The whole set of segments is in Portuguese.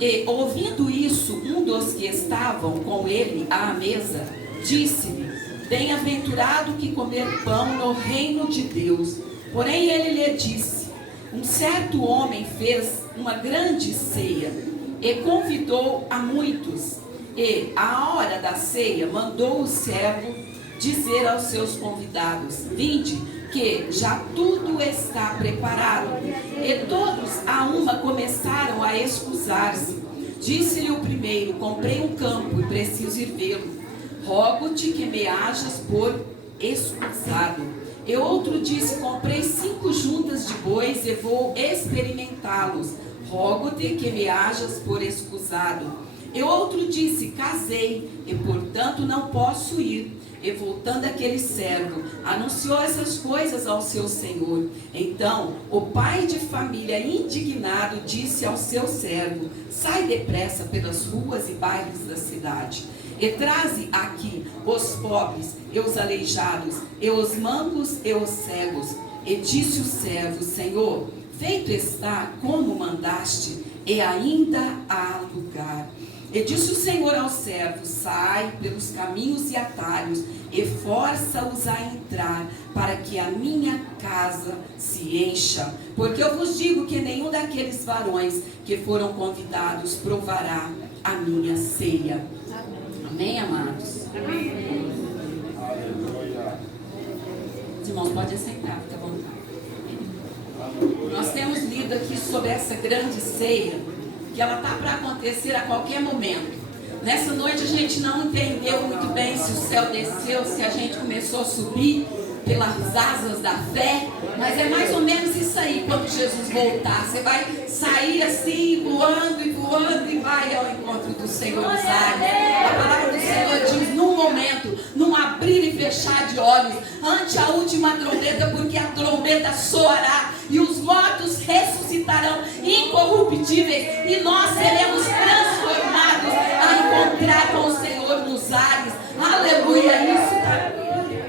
E, ouvindo isso, um dos que estavam com ele à mesa, disse-lhe: bem-aventurado que comer pão no reino de Deus. Porém ele lhe disse: um certo homem fez uma grande ceia e convidou a muitos. E, à hora da ceia, mandou o servo dizer aos seus convidados: vinde, que já tudo está preparado. E todos a uma começaram a excusar-se. Disse-lhe o primeiro: comprei um campo e preciso ir vê-lo. Rogo-te que me hajas por excusado. E outro disse: comprei 5 juntas de bois e vou experimentá-los. Rogo-te que me hajas por excusado. E outro disse: casei e portanto não posso ir. E voltando aquele servo, anunciou essas coisas ao seu senhor. Então o pai de família, indignado, disse ao seu servo: sai depressa pelas ruas e bairros da cidade, e traze aqui os pobres, e os aleijados, e os mancos, e os cegos. E disse o servo: Senhor, feito está como mandaste, e ainda há lugar. E disse o Senhor ao servo: sai pelos caminhos e atalhos, e força-os a entrar, para que a minha casa se encha. Porque eu vos digo que nenhum daqueles varões que foram convidados provará a minha ceia. Amém, amados? Amém. Os irmãos podem sentar, fica à vontade. Nós temos lido aqui sobre essa grande ceia, que ela está para acontecer a qualquer momento. Nessa noite a gente não entendeu muito bem se o céu desceu, se a gente começou a subir pelas asas da fé, mas é mais ou menos isso aí. Quando Jesus voltar, você vai sair assim, voando e vai ao encontro do Senhor dos ares. A palavra do Senhor diz: num momento, num abrir e fechar de olhos, ante a última trombeta, porque a trombeta soará e os mortos ressuscitarão incorruptíveis, e nós seremos transformados a encontrar com o Senhor nos ares. Aleluia! Isso está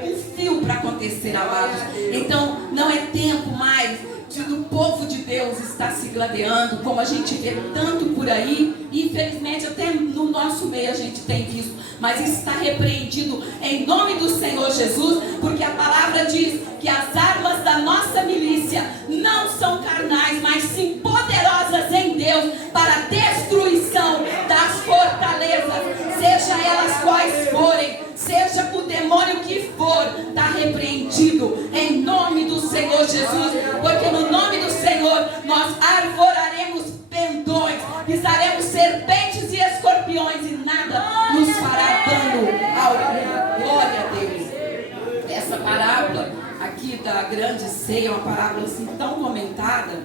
um fio para acontecer, amados. Então não é tempo mais do povo de Deus estar se gladiando, como a gente vê tanto por aí. Infelizmente até no nosso meio a gente tem visto, mas está repreendido em nome do Senhor Jesus, porque a palavra diz que as armas da nossa milícia não são carnais, mas sim poderosas em Deus para a destruição das fortalezas, seja elas quais forem, seja o demônio que for, está repreendido em nome do Senhor Jesus, porque no nome do Senhor nós arvoraremos pendões, pisaremos serpentes e escorpiões, e nada nos fará dano algum. Glória a Deus. Essa parábola aqui da grande ceia é uma parábola assim tão comentada,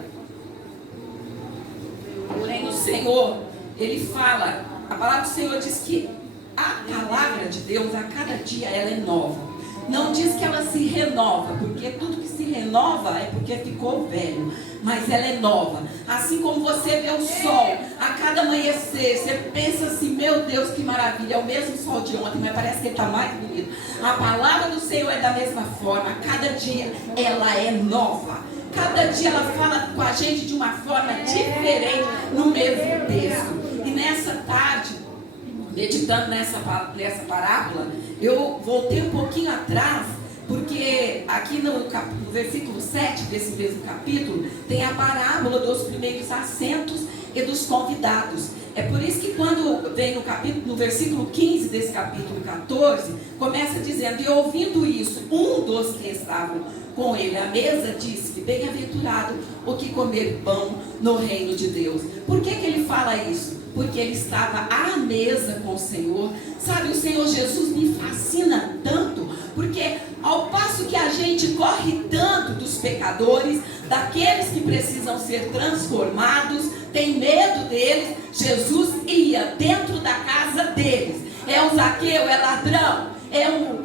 porém o Senhor, Ele fala, a palavra do Senhor diz que a palavra de Deus a cada dia ela é nova. Não diz que ela se renova, porque tudo que se renova é porque ficou velho, mas ela é nova. Assim como você vê o sol a cada amanhecer, você pensa assim: meu Deus, que maravilha, é o mesmo sol de ontem, mas parece que ele está mais bonito. A palavra do Senhor é da mesma forma, a cada dia ela é nova. Cada dia ela fala com a gente de uma forma diferente no mesmo texto. E nessa tarde, meditando nessa parábola, eu voltei um pouquinho atrás, porque aqui no versículo 7 desse mesmo capítulo, tem a parábola dos primeiros assentos e dos convidados. É por isso que quando vem no versículo 15 desse capítulo 14, começa dizendo: e ouvindo isso, um dos que estavam com ele à mesa disse-lhe: bem-aventurado o que comer pão no reino de Deus. Por que ele fala isso? Porque ele estava à mesa com o Senhor. Sabe, o Senhor Jesus me fascina tanto, porque ao passo que a gente corre tanto dos pecadores, daqueles que precisam ser transformados, tem medo deles, Jesus ia dentro da casa deles. É o Zaqueu, é ladrão, é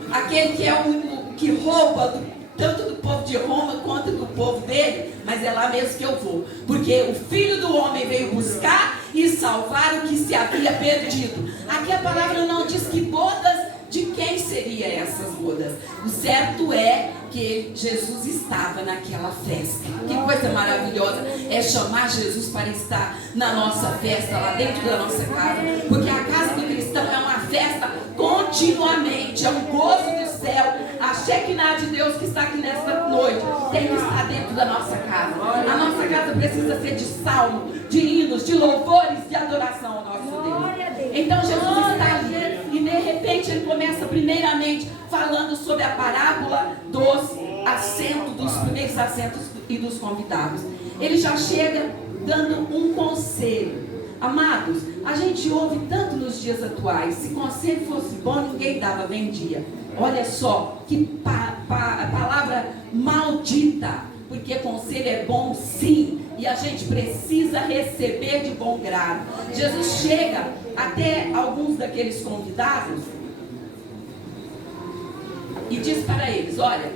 aquele que é o que rouba tanto do povo de Roma quanto do povo dele, mas é lá mesmo que eu vou, porque o Filho do Homem veio buscar e salvar o que se havia perdido. Aqui a palavra não diz que bodas, de quem seriam essas bodas. O certo é que Jesus estava naquela festa. Que coisa maravilhosa é chamar Jesus para estar na nossa festa, lá dentro da nossa casa. Porque a casa do cristão é uma festa continuamente, é um gozo do céu. A Shekinah de Deus que está aqui nesta noite tem que estar dentro da nossa casa. A nossa casa precisa ser de salmo, de hinos, de louvores, de adoração ao nosso Deus. Então Jesus está ali e de repente ele começa primeiramente falando sobre a parábola dos assentos, dos primeiros assentos e dos convidados. Ele já chega dando um conselho. Amados, a gente ouve tanto nos dias atuais: se conselho fosse bom, ninguém dava, vendia. Olha só que palavra maldita, porque conselho é bom sim, e a gente precisa receber de bom grado. Jesus chega até alguns daqueles convidados e diz para eles: olha,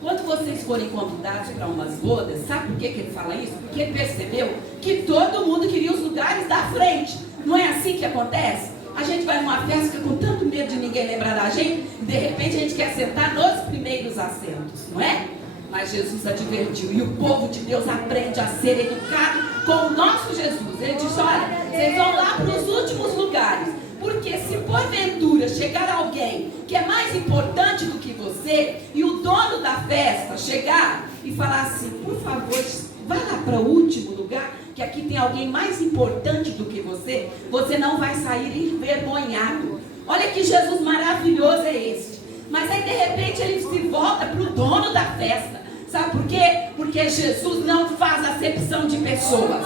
quando vocês forem convidados para umas bodas, sabe por que ele fala isso? Porque ele percebeu que todo mundo queria os lugares da frente. Não é assim que acontece? A gente vai numa festa, fica com tanto medo de ninguém lembrar da gente, e de repente a gente quer sentar nos primeiros assentos, não é? Mas Jesus advertiu, e o povo de Deus aprende a ser educado com o nosso Jesus. Ele diz: olha, vocês vão lá para os últimos lugares, porque se porventura chegar alguém que é mais importante do que você, e o dono da festa chegar e falar assim: por favor, vai lá para o último lugar, que aqui tem alguém mais importante do que você não vai sair envergonhado. Olha que Jesus maravilhoso é esse. Mas aí de repente ele se volta para o dono da festa. Sabe por quê? Porque Jesus não faz acepção de pessoas.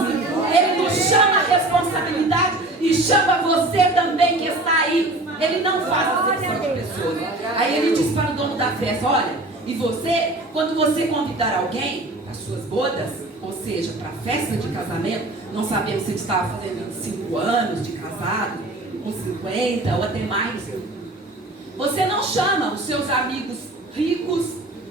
Ele nos chama a responsabilidade e chama você também que está aí. Ele não faz acepção de pessoas. Aí ele diz para o dono da festa: olha, e você, quando você convidar alguém às suas bodas, ou seja, para a festa de casamento, não sabemos se ele estava fazendo 5 anos de casado, ou 50, ou até mais, você não chama os seus amigos ricos,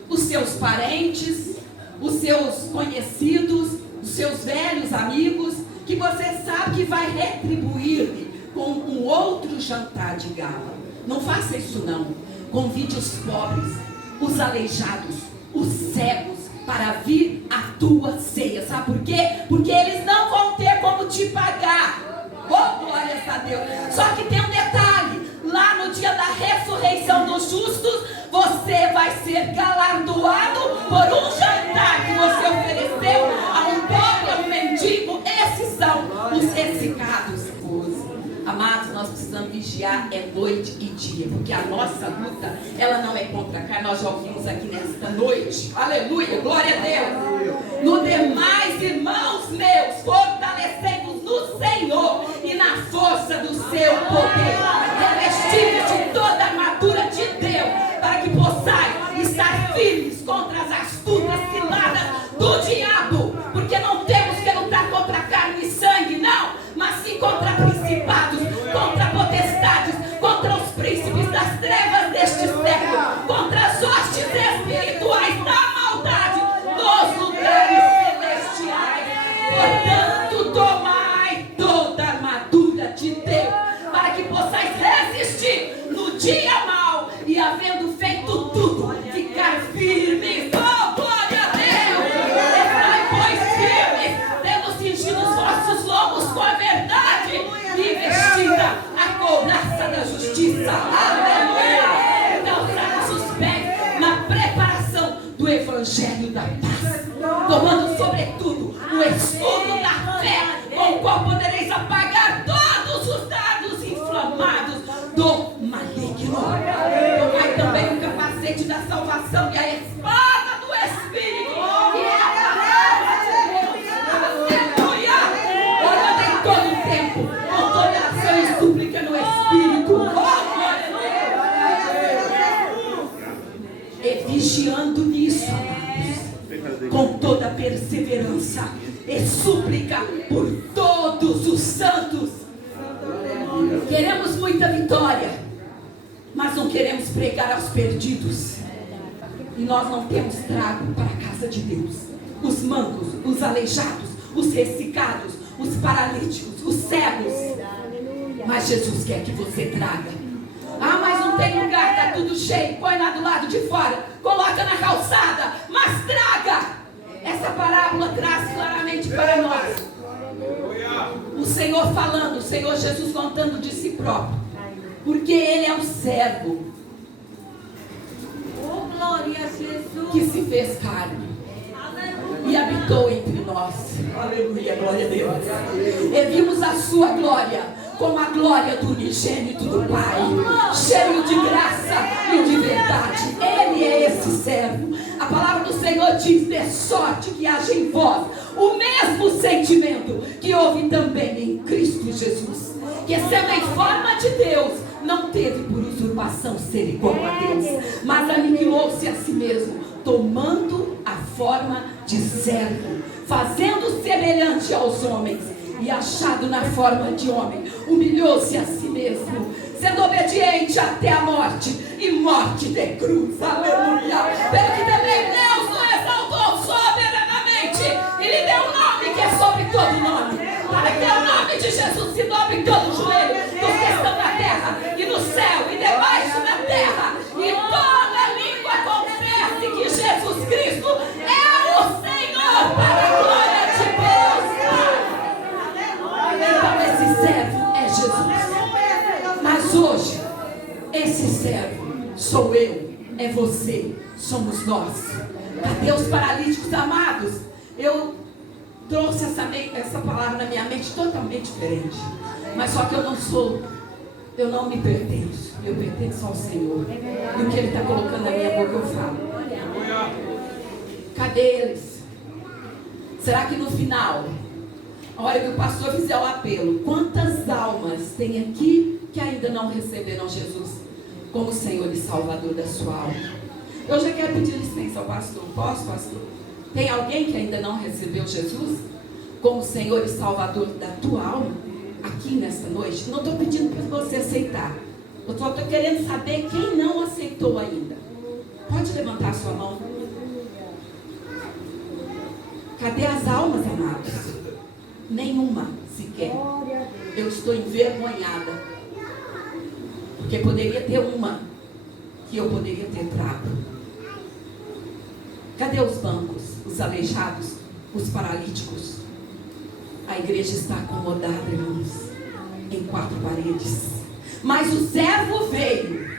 os seus parentes, os seus conhecidos, os seus velhos amigos, que você sabe que vai retribuir com um outro jantar de gala. Não faça isso não. Convide os pobres, os aleijados, os cegos para vir à tua ceia. Sabe por quê? Porque eles não vão ter como te pagar. Oh, glória a Deus. Só que tem um detalhe: lá no dia da ressurreição dos justos, você vai ser galardoado por um jantar que você ofereceu a um pobre, a um mendigo. Esses são os ressecados. Amados, nós precisamos vigiar noite e dia, porque a nossa luta, ela não é contra a carne. Nós já ouvimos aqui nesta noite, aleluia, glória a Deus. No demais, irmãos meus, fortalecei-vos no Senhor e na força do seu poder, revestidos de toda a armadura de Deus, para que possais estar firmes contra as astutas ciladas do diabo, porque não temos que lutar contra carne e sangue, não, mas sim contra principados, contra potestades, contra os príncipes das trevas deste século, contra as hostes espirituais da maldade nos lugares celestiais. Portanto, tomai toda a armadura de Deus, para que possais resistir no dia mau, e havendo feito tudo, ficar firmes. Oh, glória a Deus! Estai, pois, firmes, tendo cingido os vossos lombos com a verdade, e vestida a couraça da justiça. Aleluia! Calçados os pés na preparação do evangelho da paz, tomando sobretudo o escudo da fé, com o qual podereis apagar todos os dardos inflamados do maligno. Tomai também o capacete da salvação e a espada do Espírito, que é a palavra de Deus. Aleluia! Orando em todo o tempo, com toda oração e súplica no Espírito. Oh, e vigiando nisso, amados, com toda perseverança e súplica por todos os santos. Queremos muita vitória, mas não queremos pregar aos perdidos. E nós não temos trago para a casa de Deus os mancos, os aleijados, os ressecados, os paralíticos, os cegos. Mas Jesus quer que você traga. Ah, mas não não tem lugar, está tudo cheio, põe lá do lado de fora, coloca na calçada, mas traga. Essa parábola traz claramente para nós o Senhor falando, o Senhor Jesus contando de si próprio, porque Ele é o servo que se fez carne e habitou entre nós. Aleluia, glória a Deus. E vimos a sua glória como a glória do unigênito do Pai, cheio de graça e de verdade. Ele é esse servo. A palavra do Senhor diz: de sorte que haja em vós o mesmo sentimento que houve também em Cristo Jesus, que sendo em forma de Deus, não teve por usurpação ser igual a Deus, mas aniquilou-se a si mesmo, tomando a forma de servo, fazendo semelhante aos homens, e achado na forma de homem, humilhou-se a si mesmo, sendo obediente até a morte, e morte de cruz. Aleluia. Pelo que também Deus o exaltou soberanamente e lhe deu um nome que é sobre todo nome, para que o nome de Jesus se dobre todo o joelho dos que estão na terra e no céu e debaixo da terra, e toda língua confesse que Jesus Cristo é o Senhor, para a glória de Deus. Então esse servo é Jesus. Mas hoje, esse servo sou eu, é você, somos nós. Cadê os paralíticos amados? Eu trouxe essa palavra na minha mente totalmente diferente. Mas só que eu não me pertenço. Eu pertenço ao Senhor. E o que Ele está colocando na minha boca eu falo. Cadê eles? Será que no final, a hora que o pastor fizer o apelo, quantas almas tem aqui que ainda não receberam Jesus como Senhor e Salvador da sua alma? Eu já quero pedir licença ao pastor. Posso, pastor? Tem alguém que ainda não recebeu Jesus como Senhor e Salvador da tua alma aqui nesta noite? Não estou pedindo para você aceitar. Eu só estou querendo saber quem não aceitou ainda. Pode levantar a sua mão. Cadê as almas, amados? Nenhuma sequer. Eu estou envergonhada, porque poderia ter uma que eu poderia ter trago. Cadê os bancos, os aleijados, os paralíticos? A igreja está acomodada, irmãos, em 4 paredes. Mas o servo veio,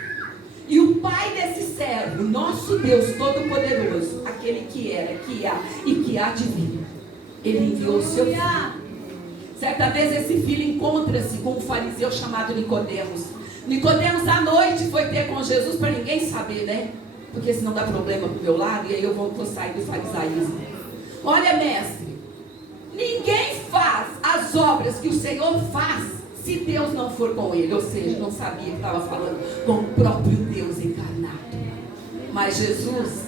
e o Pai desse servo, nosso Deus Todo-Poderoso, aquele que era, que há e que há de vir, Ele enviou o seu filho. Certa vez esse filho encontra-se com um fariseu chamado Nicodemos. Nicodemos à noite foi ter com Jesus, para ninguém saber, né? Porque senão dá problema pro meu lado, e aí eu vou sair do farisaísmo. Olha, mestre, ninguém faz as obras que o Senhor faz se Deus não for com ele. Ou seja, não sabia que estava falando com o próprio Deus encarnado. Mas Jesus,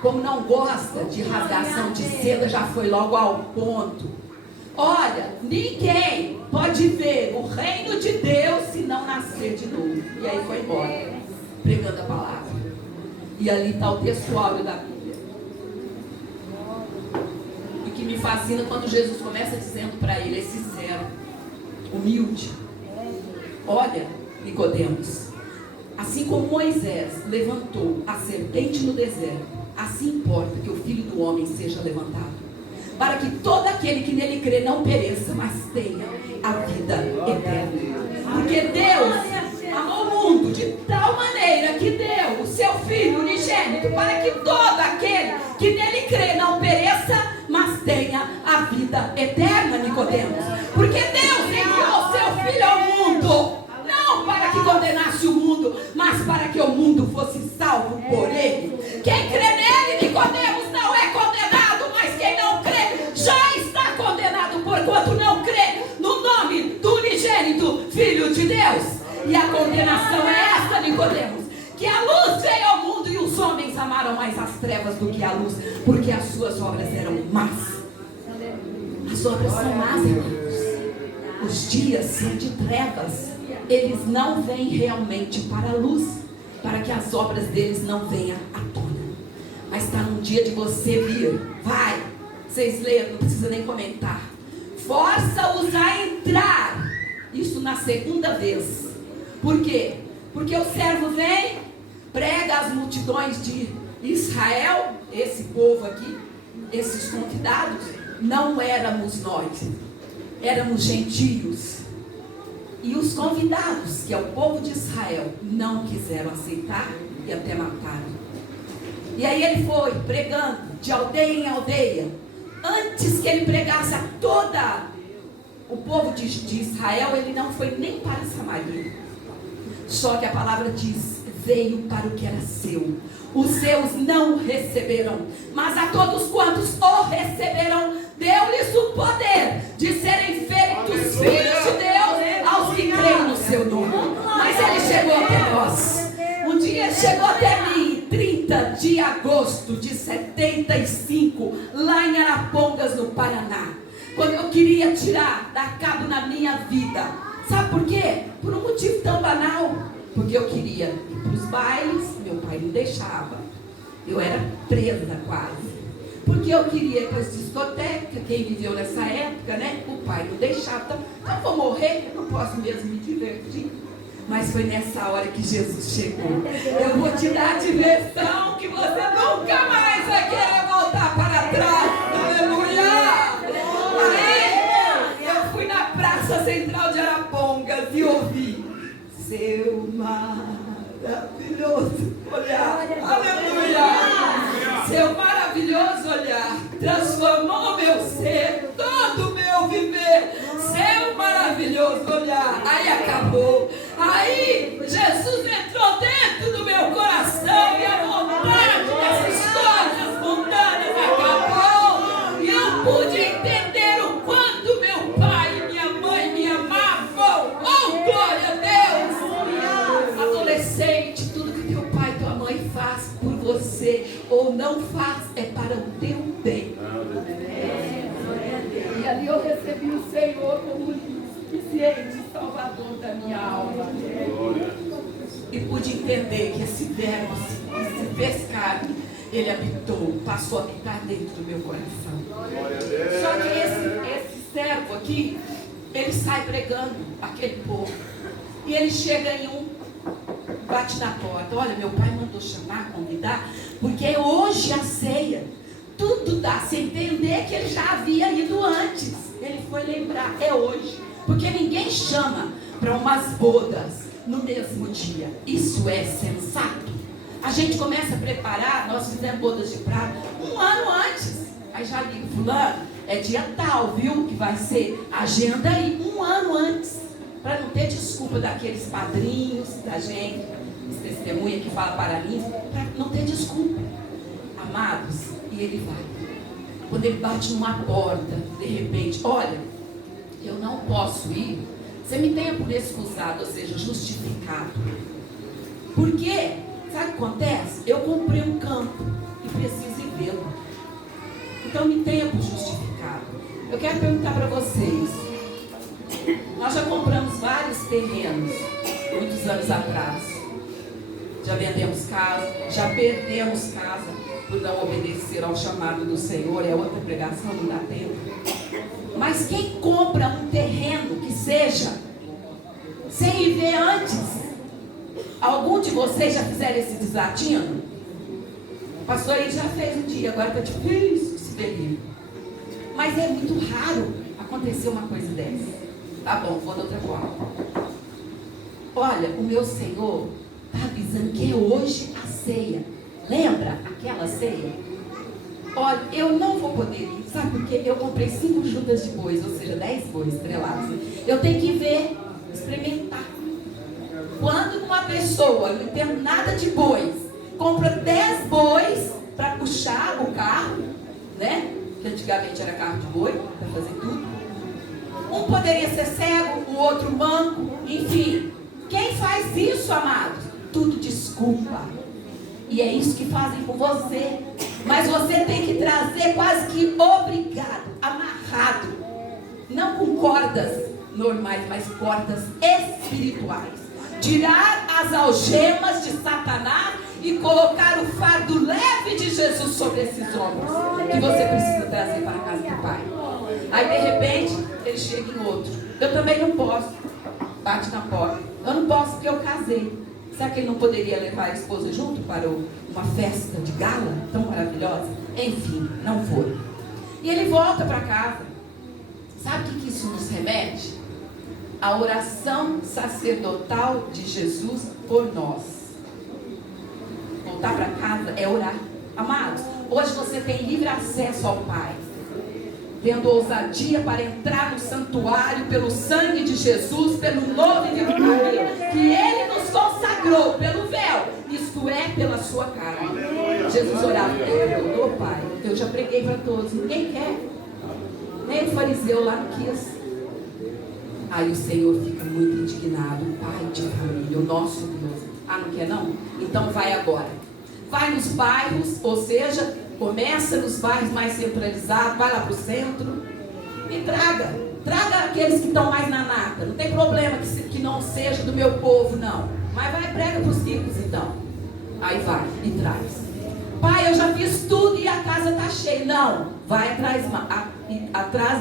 como não gosta de rasgação de seda, já foi logo ao ponto. Olha, ninguém pode ver o reino de Deus se não nascer de novo. E aí foi embora, pregando a palavra. E ali está o texto áureo da Bíblia. E que me fascina quando Jesus começa dizendo para ele, esse servo humilde: olha, Nicodemos, assim como Moisés levantou a serpente no deserto, assim importa que o Filho do Homem seja levantado, para que todo aquele que nele crê não pereça, mas tenha a vida eterna. Porque Deus amou o mundo de tal maneira que deu o seu Filho unigênito, para que todo aquele que nele crê não pereça, mas tenha a vida eterna, Nicodemos. Porque Deus enviou o seu Filho ao mundo, não para que condenasse o mundo, mas para que o mundo fosse salvo por ele. Quem crê nele, Nicodemos, não é condenado, mas quem não crê já está condenado, porquanto não crê no nome do unigênito Filho de Deus. E a condenação é essa, Nicodemos, que a luz veio ao mundo e os homens amaram mais as trevas do que a luz, porque as suas obras eram más. As obras são más, irmãos. Os dias são de trevas. Eles não vêm realmente para a luz, para que as obras deles não venham à tona. Mas está num dia de você vir. Vai, vocês leram, não precisa nem comentar. Força-os a entrar. Isso na segunda vez. Por quê? Porque o servo vem, prega às multidões de Israel, esse povo aqui, esses convidados, não éramos nós, éramos gentios. E os convidados, que é o povo de Israel, não quiseram aceitar e até mataram. E aí ele foi pregando de aldeia em aldeia. Antes que ele pregasse a toda o povo de Israel, ele não foi nem para Samaria. Só que a palavra diz, veio para o que era seu. Os seus não receberam, mas a todos quantos o receberam, deu-lhes o poder de serem feitos filhos de Deus aos que creem no seu nome. Mas ele chegou até nós. Um dia chegou até mim, 30 de agosto de 75, lá em Arapongas, no Paraná. Quando eu queria dar cabo na minha vida. Sabe por quê? Por um motivo tão banal. Porque eu queria ir para os bailes, meu pai não deixava. Eu era presa quase. Porque eu queria ir para as discotecas, quem viveu nessa época, né? O pai não deixava. Então, eu vou morrer, eu não posso mesmo me divertir. Mas foi nessa hora que Jesus chegou. Eu vou te dar a diversão que você nunca mais vai querer voltar para trás. Aleluia! Aí, eu fui na Praça Central de Arapongas e ouvi seu maravilhoso olhar. Aleluia! Seu maravilhoso olhar transformou meu ser, todo o meu viver. Seu maravilhoso olhar. Aí acabou. Aí Jesus entrou dentro do meu coração e a vontade dessas coisas mundanas acabou. E eu pude entender o quanto meu pai e minha mãe me amavam. Oh, glória a Deus! Adolescente, tudo que teu pai e tua mãe faz por você ou não faz é para o teu bem. E ali eu recebi o Senhor como suficiente Salvador da minha alma. E pude entender que esse verbo se fez carne, ele habitou, passou a habitar dentro do meu coração. Só que esse servo aqui, ele sai pregando aquele povo. E ele chega em bate na porta. Olha, meu pai mandou chamar, convidar, porque é hoje a ceia. Tudo dá se entender que ele já havia ido antes. Ele foi lembrar, é hoje. Porque ninguém chama para umas bodas no mesmo dia. Isso é sensato. A gente começa a preparar, nós fizemos bodas de prata 1 ano antes. Aí já ligo, fulano, é dia tal, viu? Que vai ser, agenda aí 1 ano antes. Para não ter desculpa daqueles padrinhos da gente, os testemunhas que fala para mim, para não ter desculpa. Amados, e ele vai. Quando ele bate numa porta, de repente, olha, eu não posso ir, você me tenha por excusado, ou seja, justificado. Por quê? Sabe o que acontece? Eu comprei um campo e preciso ir vê-lo. Então me tenha por justificado. Eu quero perguntar para vocês. Nós já compramos vários terrenos, muitos anos atrás. Já vendemos casa, já perdemos casa por não obedecer ao chamado do Senhor. É outra pregação, não dá tempo. Mas quem compra um terreno que seja sem ir ver antes? Algum de vocês já fizeram esse desatino? O pastor aí já fez um dia, agora está difícil esse delírio. Mas é muito raro acontecer uma coisa dessa. Tá bom, vou de outra forma. Olha, o meu Senhor está avisando que é hoje a ceia. Lembra aquela ceia? Olha, eu não vou poder ir, sabe por quê? Eu comprei 5 juntas de bois, ou seja, 10 bois estrelados. Eu tenho que ver, experimentar. Quando uma pessoa, não entendo nada de bois, compra 10 bois para puxar o carro, né? Que antigamente era carro de boi, para fazer tudo. Um poderia ser cego, o outro manco, enfim. Quem faz isso, amados? Tudo desculpa. E é isso que fazem com você. Mas você tem que trazer quase que obrigado, amarrado. Não com cordas normais, mas cordas espirituais. Tirar as algemas de Satanás e colocar o fardo leve de Jesus sobre esses ombros. Que você precisa trazer para a casa do Pai. Aí de repente, ele chega em outro. Eu também não posso. Bate na porta. Eu não posso porque eu casei. Será que ele não poderia levar a esposa junto para uma festa de gala tão maravilhosa? Enfim, não foi. E ele volta para casa. Sabe o que isso nos remete? A oração sacerdotal de Jesus por nós. Voltar para casa é orar. Amados, hoje você tem livre acesso ao Pai, tendo ousadia para entrar no santuário pelo sangue de Jesus, pelo novo e vivo caminho que Ele nos consagrou, pelo véu, isto é, pela sua carne. Jesus orava o tempo todo: ô Pai, eu já preguei para todos, ninguém quer, nem o fariseu lá não quis. Aí o Senhor fica muito indignado, o Pai de família, o nosso Deus. Ah, não quer não? Então vai agora. Vai nos bairros, ou seja, começa nos bairros mais centralizados, vai lá para o centro e traga aqueles que estão mais na nata. Não tem problema que não seja do meu povo, não. Mas vai e prega para os ricos então. Aí vai e traz. Pai, eu já fiz tudo e a casa está cheia. Não, vai atrás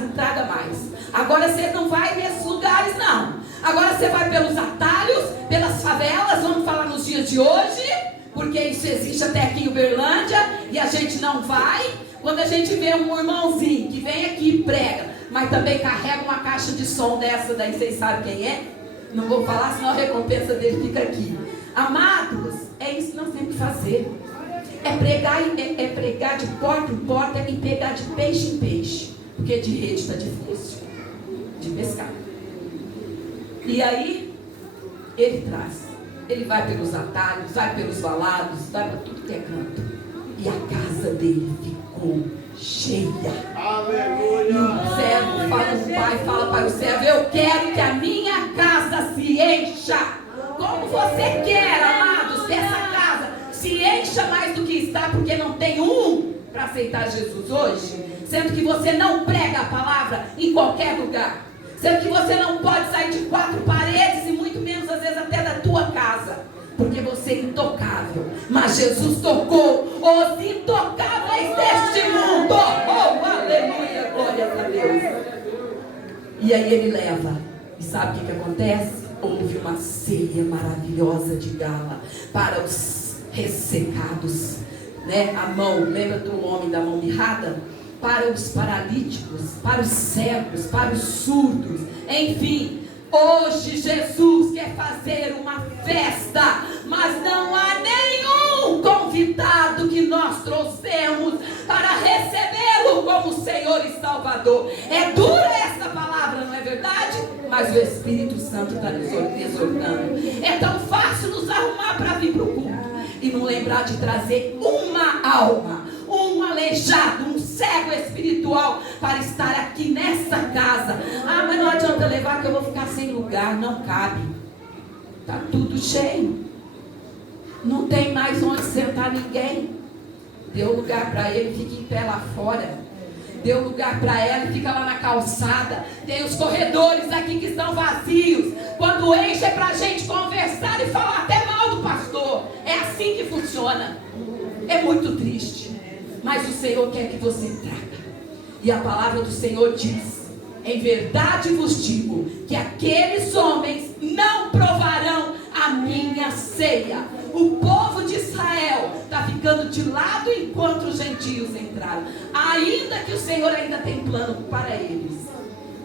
e traga mais. Agora você não vai nesses lugares, não. Agora você vai pelos atalhos, pelas favelas, vamos falar nos dias de hoje, porque isso existe até aqui em Uberlândia e a gente não vai. Quando a gente vê um irmãozinho que vem aqui e prega, mas também carrega uma caixa de som dessa daí, vocês sabem quem é? Não vou falar, senão a recompensa dele fica aqui. Amados, é isso que nós temos que fazer. É pregar de porta em porta e pegar de peixe em peixe. Porque de rede está difícil de pescar. E aí, ele traz. Ele vai pelos atalhos, vai pelos valados, vai para tudo que é canto. E a casa dele ficou cheia. Aleluia. E o servo fala, o pai fala para o servo: eu quero que a minha casa se encha. Como você quer, amados, que essa casa se encha mais do que está, porque não tem um para aceitar Jesus hoje, sendo que você não prega a palavra em qualquer lugar, sendo que você não pode sair de 4 paredes e muito menos às vezes até da tua casa, porque você é intocável. Mas Jesus tocou os intocáveis deste mundo. Oh, aleluia, glória a Deus. E aí ele leva. E sabe o que acontece? Houve uma ceia maravilhosa de gala para os ressecados, né? A mão, lembra do homem da mão mirrada? Para os paralíticos, para os cegos, para os surdos, enfim. Hoje Jesus quer fazer uma festa, mas não há nenhum convidado que nós trouxemos para recebê-lo como Senhor e Salvador. É dura essa palavra, não é verdade? Mas o Espírito Santo está nos exortando. É tão fácil nos arrumar para vir para o culto e não lembrar de trazer uma alma, um aleijado, um cego espiritual para estar aqui nessa casa. Ah, mas não adianta levar que eu vou ficar sem lugar. Não cabe. Está tudo cheio. Não tem mais onde sentar ninguém. Deu lugar para ele, fica em pé lá fora. Deu lugar para ela e fica lá na calçada. Tem os corredores aqui que estão vazios. Quando enche é para a gente conversar e falar até mal do pastor. É assim que funciona. É muito triste. Mas o Senhor quer que você traga. E a palavra do Senhor diz: em verdade vos digo que aqueles homens não provarão a minha ceia. O povo de Israel está ficando de lado enquanto os gentios entraram. Ainda que o Senhor ainda tem plano para eles.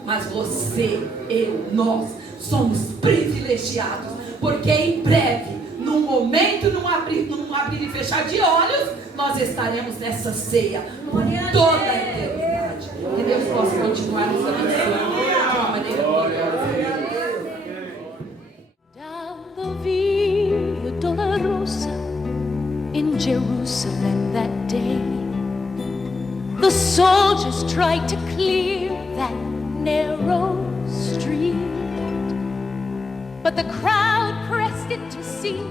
Mas você, eu, nós somos privilegiados. Porque em breve, num momento, num abrir e fechar de olhos, nós estaremos nessa ceia por toda a eternidade. Que Deus possa continuar nos abençoando de uma maneira gloriosa. Down the Via Dolorosa in Jerusalem that day, the soldiers tried to clear that narrow street, but the crowd pressed it to see